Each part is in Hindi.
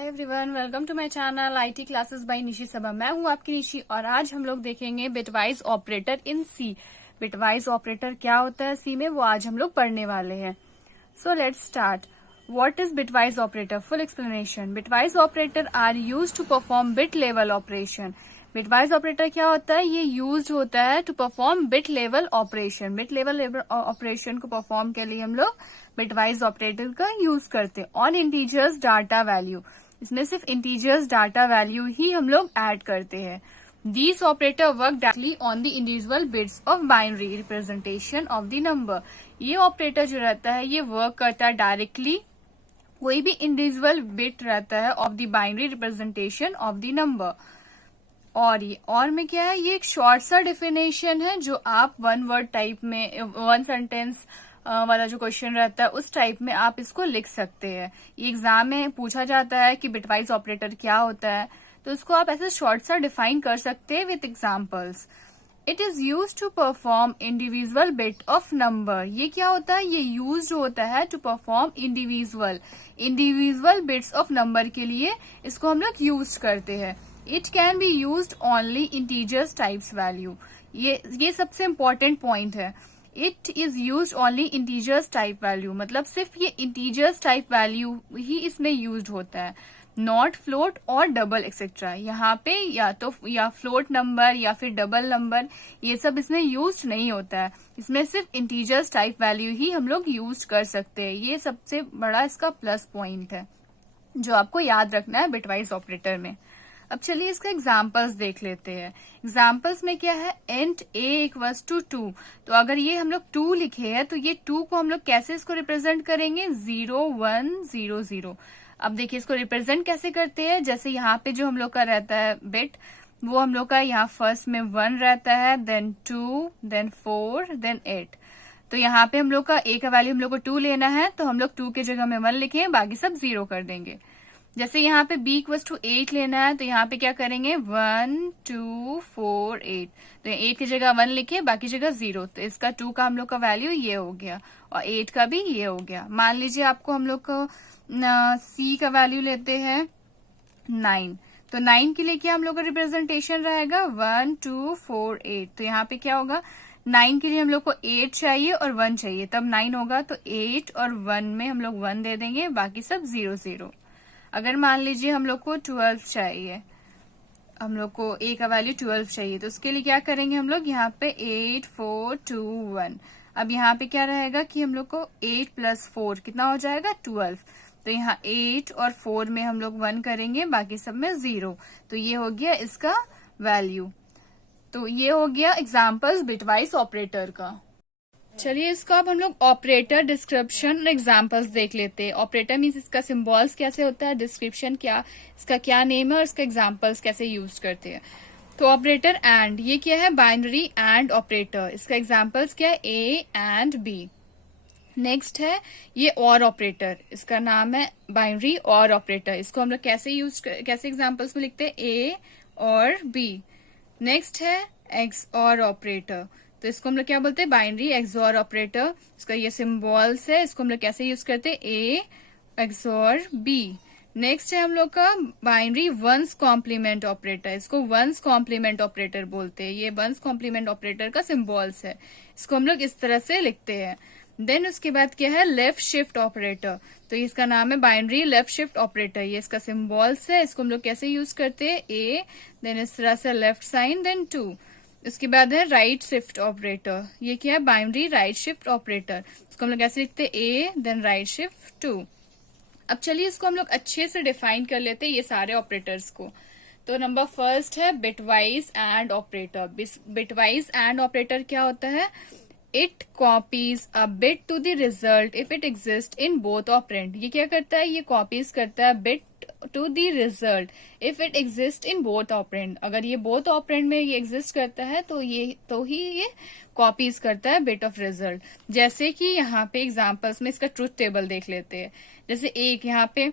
Hi everyone, welcome to my channel IT classes by Nishi Saba. मैं हूं आपकी निशी और आज हम लोग देखेंगे bitwise operator in C. Bitwise operator क्या होता है सी में, वो आज हम लोग पढ़ने वाले हैं। So let's start. What is bitwise operator? Full explanation. Bitwise operator are used to perform bit level operation. Bitwise operator क्या होता है? ये यूज होता है to perform bit level operation. Bit level operation को परफॉर्म के लिए हम लोग बिटवाइज ऑपरेटर का यूज करते हैं ऑन इंटीजर्स डाटा वैल्यू। इसमें सिर्फ इंटीजर्स डाटा वैल्यू ही हम लोग ऐड करते हैं। These operator work directly on the individual bits of binary representation of the number। ये ऑपरेटर जो रहता है ये वर्क करता है डायरेक्टली कोई भी इंडिविजुअल बिट रहता है of the binary representation of the number. और ये और में क्या है, ये एक शॉर्ट सा डेफिनेशन है जो आप वन वर्ड टाइप में, वन सेंटेंस वाला जो क्वेश्चन रहता है उस टाइप में आप इसको लिख सकते हैं। ये एग्जाम में पूछा जाता है कि बिटवाइज ऑपरेटर क्या होता है, तो इसको आप ऐसे शॉर्ट सा डिफाइन कर सकते हैं with examples. It is use to perform individual bit of number. ये क्या होता है? ये यूज होता है to perform individual bits of number के लिए इसको हम लोग यूज करते हैं। It can be use only integers types value. ये सबसे इम्पोर्टेंट पॉइंट है। It is use only integers type value, मतलब सिर्फ ये इंटीजर्स टाइप वैल्यू ही इसमें यूज होता है, नॉट फ्लोट और डबल एक्सेट्रा। यहाँ पे या फ्लोट नंबर या फिर डबल नंबर ये सब इसमें यूज नहीं होता है। इसमें सिर्फ इंटीजर्स टाइप वैल्यू ही हम लोग यूज कर सकते हैं। ये सबसे बड़ा इसका प्लस पॉइंट है जो आपको याद रखना है बिटवाइज ऑपरेटर में। अब चलिए इसका एग्जाम्पल्स देख लेते हैं। एग्जाम्पल्स में क्या है, इंट a इक्वल्स टू 2। तो अगर ये हम लोग 2 लिखे हैं तो ये 2 को हम लोग कैसे इसको रिप्रेजेंट करेंगे? 0 1 0 0। अब देखिए इसको रिप्रेजेंट कैसे करते हैं। जैसे यहाँ पे जो हम लोग का रहता है बिट, वो हम लोग का यहाँ फर्स्ट में 1 रहता है, देन 2, देन 4, देन 8। तो यहाँ पे हम लोग का a का वैल्यू हम लोग को 2 लेना है, तो हम लोग 2 के जगह में 1 लिखे, बाकी सब 0 कर देंगे। जैसे यहाँ पे b इक्वल्स टू 8 लेना है, तो यहाँ पे क्या करेंगे? 1 2 4 8। तो 8 की जगह 1 लिखे, बाकी जगह 0। तो इसका 2 का हम लोग का वैल्यू ये हो गया और 8 का भी ये हो गया। मान लीजिए आपको हम लोग को c का वैल्यू लेते हैं 9। तो 9 के लिए क्या हम लोग का रिप्रेजेंटेशन रहेगा? 1 2 4 8। तो यहाँ पे क्या होगा? 9 के लिए हम लोग को 8 चाहिए और 1 चाहिए, तब 9 होगा। तो 8 और 1 में हम लोग 1 दे देंगे, बाकी सब 0 0। अगर मान लीजिए हम लोग को 12 चाहिए, हम लोग को a का वैल्यू 12 चाहिए, तो उसके लिए क्या करेंगे हम लोग? यहाँ पे 8 4 2 1। अब यहाँ पे क्या रहेगा कि हम लोग को 8 प्लस 4 कितना हो जाएगा? 12। तो यहाँ 8 और 4 में हम लोग 1 करेंगे, बाकी सब में 0। तो ये हो गया इसका वैल्यू। तो ये हो गया एग्जाम्पल्स बिटवाइज ऑपरेटर का। चलिए इसको अब हम लोग ऑपरेटर डिस्क्रिप्शन और एग्जाम्पल्स देख लेते हैं। ऑपरेटर मीन्स इसका सिंबल्स कैसे होता है, डिस्क्रिप्शन क्या, इसका क्या नेम है और इसका एग्जाम्पल्स कैसे यूज करते हैं। तो ऑपरेटर एंड, ये क्या है? Binary and operator. इसका एग्जाम्पल्स क्या है? A and B. नेक्स्ट है ये और ऑपरेटर, इसका नाम है बाइनरी और ऑपरेटर। इसको हम लोग कैसे एग्जाम्पल्स में लिखते हैं? ए और बी। नेक्स्ट है एक्स और ऑपरेटर, तो इसको हम लोग क्या बोलते हैं? Binary XOR operator. इसका ये सिंबल्स है, इसको हम लोग कैसे यूज करते हैं? ए एक्सऑर बी। नेक्स्ट है हम लोग का बाइनरी वंस कॉम्प्लीमेंट ऑपरेटर। इसको वंस कॉम्प्लीमेंट ऑपरेटर बोलते हैं। ये वंस कॉम्प्लीमेंट ऑपरेटर का सिंबल्स है, इसको हम लोग इस तरह से लिखते हैं। देन उसके बाद क्या है? Left shift operator. तो इसका नाम है बाइनरी लेफ्ट शिफ्ट ऑपरेटर। ये इसका सिंबल्स है, इसको हम लोग कैसे यूज करते हैं? ए, देन इस तरह से लेफ्ट साइन, देन 2। इसके बाद है राइट शिफ्ट ऑपरेटर। ये क्या है? Binary right shift operator. इसको हम लोग कैसे लिखते हैं? ए, देन राइट शिफ्ट 2। अब चलिए इसको हम लोग अच्छे से डिफाइन कर लेते हैं ये सारे ऑपरेटर्स को। तो नंबर फर्स्ट है bitwise and operator. Bitwise and operator क्या होता है? It copies a bit to the result if it exist in both operand. ये क्या करता है? ये कॉपीज करता है bit to the result if it exist in both operand. अगर ये बोथ ऑपरेंड में ये एग्जिस्ट करता है तो ये कॉपीज करता है बिट ऑफ रिजल्ट। जैसे कि यहाँ पे एग्जांपल्स में इसका ट्रुथ टेबल देख लेते हैं। जैसे एक यहाँ पे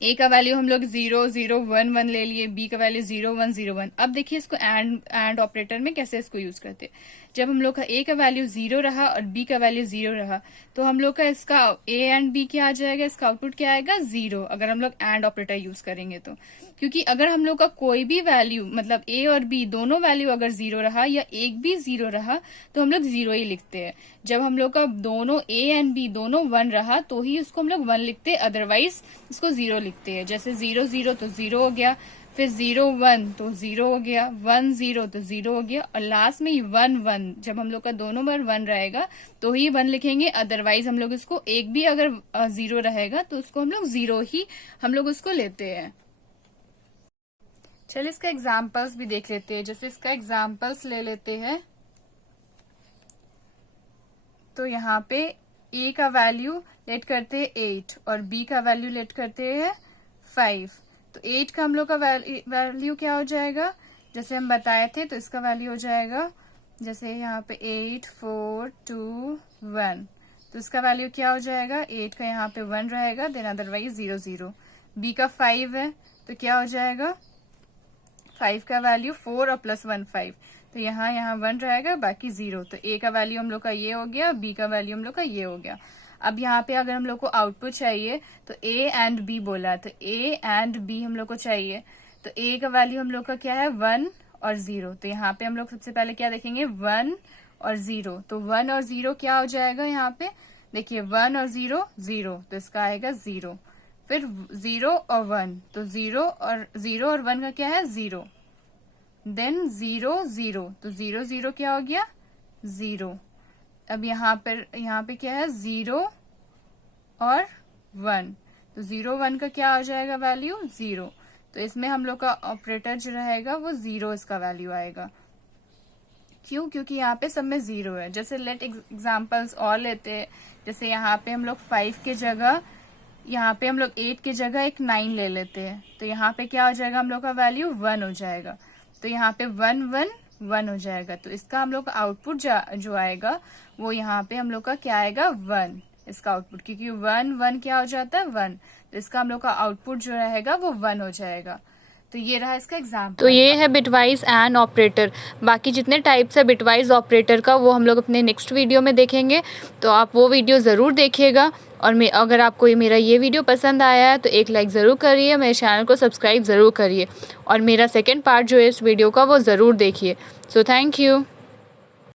ए का वैल्यू हम लोग 0 0 1 1 ले लिए, बी का वैल्यू 0 1 0 1। अब देखिए इसको एंड ऑपरेटर में कैसे इसको यूज करते हैं। जब हम लोग का ए का वैल्यू 0 रहा और बी का वैल्यू 0 रहा, तो हम लोग का इसका ए एंड बी क्या आ जाएगा, इसका आउटपुट क्या आएगा, 0, अगर हम लोग एंड ऑपरेटर यूज करेंगे तो। क्योंकि अगर हम लोग का कोई भी वैल्यू मतलब ए और बी दोनों वैल्यू अगर 0 रहा या एक भी 0 रहा, तो हम लोग 0 ही लिखते हैं। जब हम लोग का दोनों ए एंड बी दोनों 1 रहा तो ही उसको हम लोग 1 लिखते हैं, अदरवाइज इसको 0 लिखते हैं। जैसे 0 0 तो 0 हो गया, फिर 0 1 तो 0 हो गया, 1 0 तो 0 हो गया, और लास्ट में 1 1, जब हम लोग का दोनों बार 1 रहेगा तो ही 1 लिखेंगे, अदरवाइज हम लोग इसको एक भी अगर 0 रहेगा तो उसको हम लोग 0 ही हम लोग उसको लेते हैं। चलिए इसका एग्जाम्पल्स भी देख लेते हैं। जैसे इसका एग्जाम्पल्स ले लेते हैं, तो यहाँ पे ए का वैल्यू लेट करते हैं 8 और बी का वैल्यू लेट करते हैं 5। तो 8 का हम लोग का वैल्यू क्या हो जाएगा, जैसे हम बताए थे, तो इसका वैल्यू हो जाएगा जैसे यहाँ पे 8 4 2 1, तो इसका वैल्यू क्या हो जाएगा, 8 का यहाँ पे 1 रहेगा, देन अदरवाइज 0 0। बी का 5 है तो क्या हो जाएगा, 5 का वैल्यू 4 और प्लस 1 5, तो यहाँ 1 रहेगा, बाकी 0। तो ए का वैल्यू हम लोग का ये हो गया, बी का वैल्यू हम लोग का ये हो गया। अब यहाँ पे अगर हम लोग को आउटपुट चाहिए तो ए एंड बी बोला, तो ए एंड बी हम लोग को चाहिए। तो ए का वैल्यू हम लोग का क्या है, 1 और 0। तो यहाँ पे हम लोग सबसे पहले क्या देखेंगे, 1 और 0। तो 1 और 0 क्या हो जाएगा, यहाँ पे देखिए 1 और 0 0, तो इसका आएगा 0। फिर 0 और 1, तो 0 और 1 का क्या है, 0। देन 0 0, तो 0 0 क्या हो गया, 0। अब यहाँ पे क्या है, 0 और 1, तो 0 1 का क्या आ जाएगा वैल्यू, 0। तो इसमें हम लोग का ऑपरेटर जो रहेगा वो 0 इसका वैल्यू आएगा। क्यों, क्योंकि यहाँ पे सब में 0 है। जैसे लेट एग्जाम्पल्स और लेते हैं। जैसे यहाँ पे हम लोग 5 के जगह, यहाँ पे हम लोग 8 के जगह एक 9 ले लेते हैं, तो यहाँ पे क्या हो जाएगा, हम लोग का वैल्यू 1 हो जाएगा। तो यहाँ पे 1 1 1 हो जाएगा। तो इसका हम लोग का आउटपुट जो आएगा वो यहाँ पे हम लोग का क्या आएगा, 1 इसका आउटपुट, क्योंकि 1 1 क्या हो जाता है, 1। तो इसका हम लोग का आउटपुट जो रहेगा वो 1 हो जाएगा। तो ये रहा इसका एग्जाम्पल। तो ये है बिटवाइज एंड ऑपरेटर। बाकी जितने टाइप्स है बिटवाइज ऑपरेटर का वो हम लोग अपने नेक्स्ट वीडियो में देखेंगे, तो आप वो वीडियो ज़रूर देखिएगा। और अगर आपको मेरा ये वीडियो पसंद आया है तो एक लाइक ज़रूर करिए, मेरे चैनल को सब्सक्राइब ज़रूर करिए, और मेरा सेकेंड पार्ट जो है इस वीडियो का वो ज़रूर देखिए। So thank you.